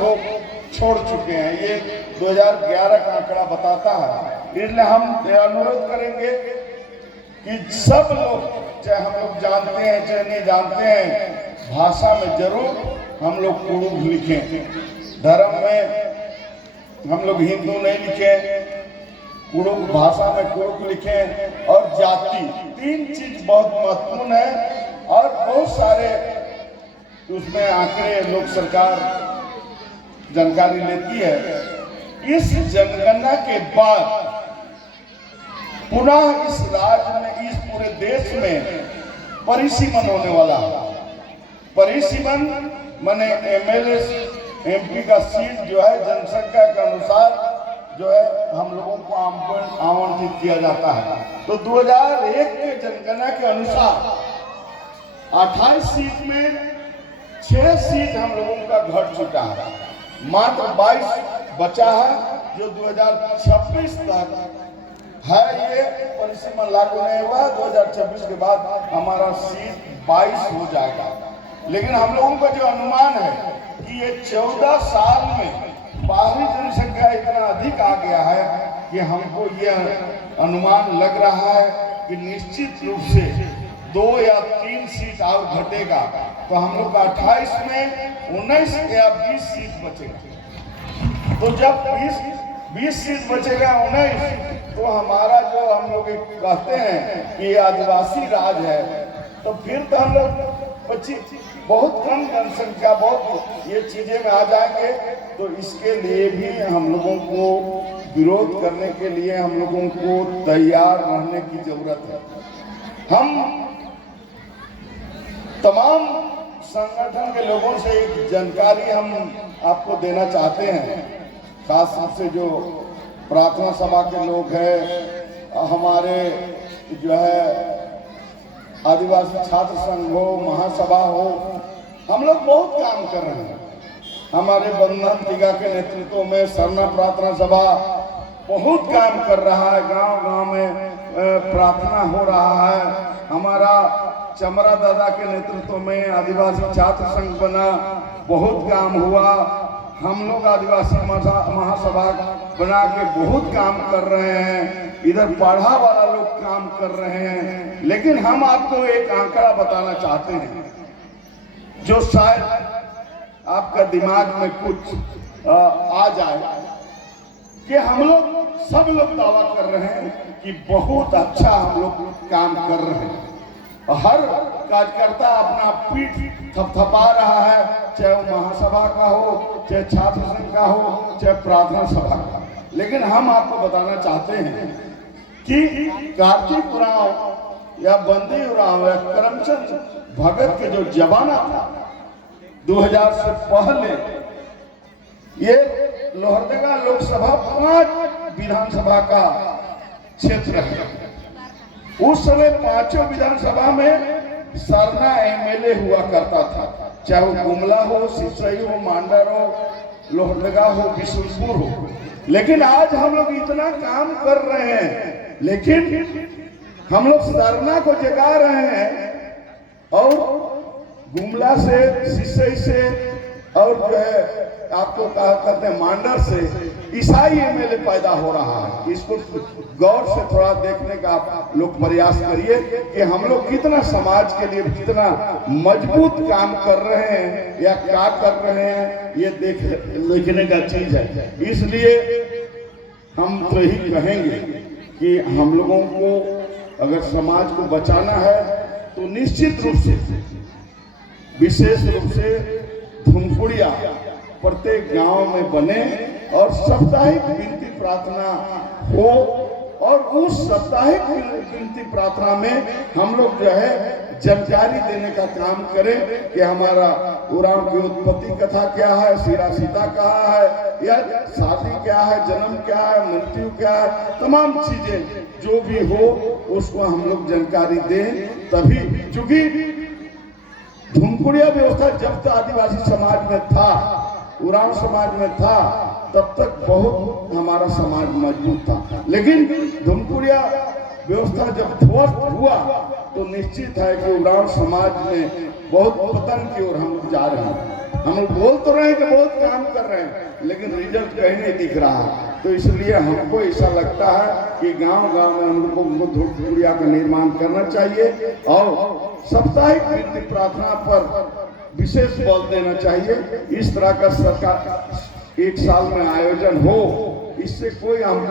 लोग छोड़ चुके हैं। ये 2011 का आंकड़ा बताता है। इसलिए हम अनुरोध करेंगे कि सब लोग, चाहे हम लोग जानते हैं चाहे नहीं जानते हैं, भाषा में जरूर हम लोग कुड़ुक लिखें। धर्म में हम लोग हिंदू नहीं लिखें, कुड़ुक भाषा में कुड़ुक लिखें। और जाति, 3 चीज बहुत महत्वपूर्ण है। और बहुत सारे उसमें आंकड़े लोग सरकार जानकारी लेती है। इस जनगणना के बाद पुनः इस राज्य में, इस पूरे देश में परिसीमन होने वाला है। परिसीमन माने एमएलए एमपी का सीट जो है जनसंख्या के अनुसार जो है हम लोगों को आवंटित किया जाता है। तो 2001 के जनगणना के अनुसार 28 सीट में 6 सीट हम लोगों का घट चुका है। मात्र 22 बचा है जो 2026 तक है। ये परिसीमन लागू नहीं हुआ। 2026 के बाद हमारा सीट 22 हो जाएगा। लेकिन हम लोगों का जो अनुमान है कि ये 14 साल में बाहरी जनसंख्या इतना अधिक आ गया है कि हमको ये अनुमान लग रहा है कि निश्चित रूप से 2 या 3 सीट और घटेगा। तो हम लोग 28 में 19 या 20 सीट बचेगा। तो जब 20 सीट बचेगा 19, तो हमारा जो हम लोग कहते हैं कि आदिवासी राज है, तो फिर तो हम लोग बहुत कम जनसंख्या, बहुत ये चीजें में आ जाएंगे। तो इसके लिए भी हम लोगों को विरोध करने के लिए हम लोगों को तैयार रहने की जरूरत है। हम तमाम संगठन के लोगों से एक जानकारी हम आपको देना चाहते हैं, खास तौर से जो प्रार्थना सभा के लोग हैं, हमारे जो है आदिवासी छात्र संघ हो, महासभा हो, हम लोग बहुत काम कर रहे हैं। हमारे बंधन तिगा के नेतृत्व में सरना प्रार्थना सभा बहुत काम कर रहा है। गांव गांव में प्रार्थना हो रहा है। हमारा चमरा दादा के नेतृत्व में आदिवासी छात्र संघ बना, बहुत काम हुआ। हम लोग आदिवासी महासभा बना के बहुत काम कर रहे हैं। इधर पढ़ा वाला लोग काम कर रहे हैं। लेकिन हम आपको एक आंकड़ा बताना चाहते हैं जो शायद आपका दिमाग में कुछ आ जाए कि हम लोग सब लोग दावा कर रहे हैं कि बहुत अच्छा हम लोग काम कर रहे हैं। हर कार्यकर्ता अपना पीठ थपथपा रहा है, चाहे वो महासभा का हो, चाहे छात्र संघ का हो, चाहे प्रार्थना सभा का। लेकिन हम आपको बताना चाहते हैं कि कार्तिक उरांव या बंदी उरांव या करमचंद भगत के जो जमाना था 2000 से पहले, ये लोहरदगा लोकसभा 5 विधानसभा का क्षेत्र है। उस समय 5 विधानसभा में सरना एमएलए हुआ करता था, चाहे वो गुमला हो, सिसई हो, मांडर हो, लोहरदगा हो, बिशुनपुर हो। लेकिन आज हम लोग इतना काम कर रहे हैं, लेकिन हम लोग सरना को जगा रहे हैं और गुमला से, सिसई से और जो है आपको कहा करते हैं मांडर से ईसाई एमएलए पैदा हो रहा है। इसको गौर से थोड़ा देखने का आप लोग प्रयास करिए कि हम लोग कितना समाज के लिए कितना मजबूत काम कर रहे हैं या क्या कर रहे हैं, ये देखने का चीज है। इसलिए हम तो यही कहेंगे कि हम लोगों को अगर समाज को बचाना है तो निश्चित रूप से, विशेष रूप से धुमकुड़िया प्रत्येक गांव में बने और साप्ताहिक विनती प्रार्थना हो। और उस साप्ताहिक विनती प्रार्थना में हम लोग जो है जानकारी देने का काम करें कि हमारा उरांव की उत्पत्ति कथा क्या है, सीरा सीता कहाँ है, या शादी क्या है, जन्म क्या है, मृत्यु क्या है, तमाम चीजें जो भी हो उसको हम लोग जानकारी दें। तभी, चूंकि धुमकुड़िया व्यवस्था जब तक आदिवासी समाज में था, उरांव समाज में था, तब तक बहुत हमारा समाज मजबूत था। लेकिन धुमकुड़िया व्यवस्था जब ध्वस्त हुआ तो निश्चित है कि उरांव समाज में बहुत पतन की ओर हम जा रहे हैं। हम लोग बोल तो रहे हैं कि बहुत काम कर रहे हैं, लेकिन रिजल्ट कहीं नहीं दिख रहा है। तो इसलिए हमको ऐसा लगता है कि गांव-गांव में हम लोग को धूप गुड़िया का निर्माण करना चाहिए और साप्ताहिक वृत्ति प्रार्थना पर विशेष बल देना चाहिए। इस तरह का सरकार एक साल में आयोजन हो, इससे कोई हमको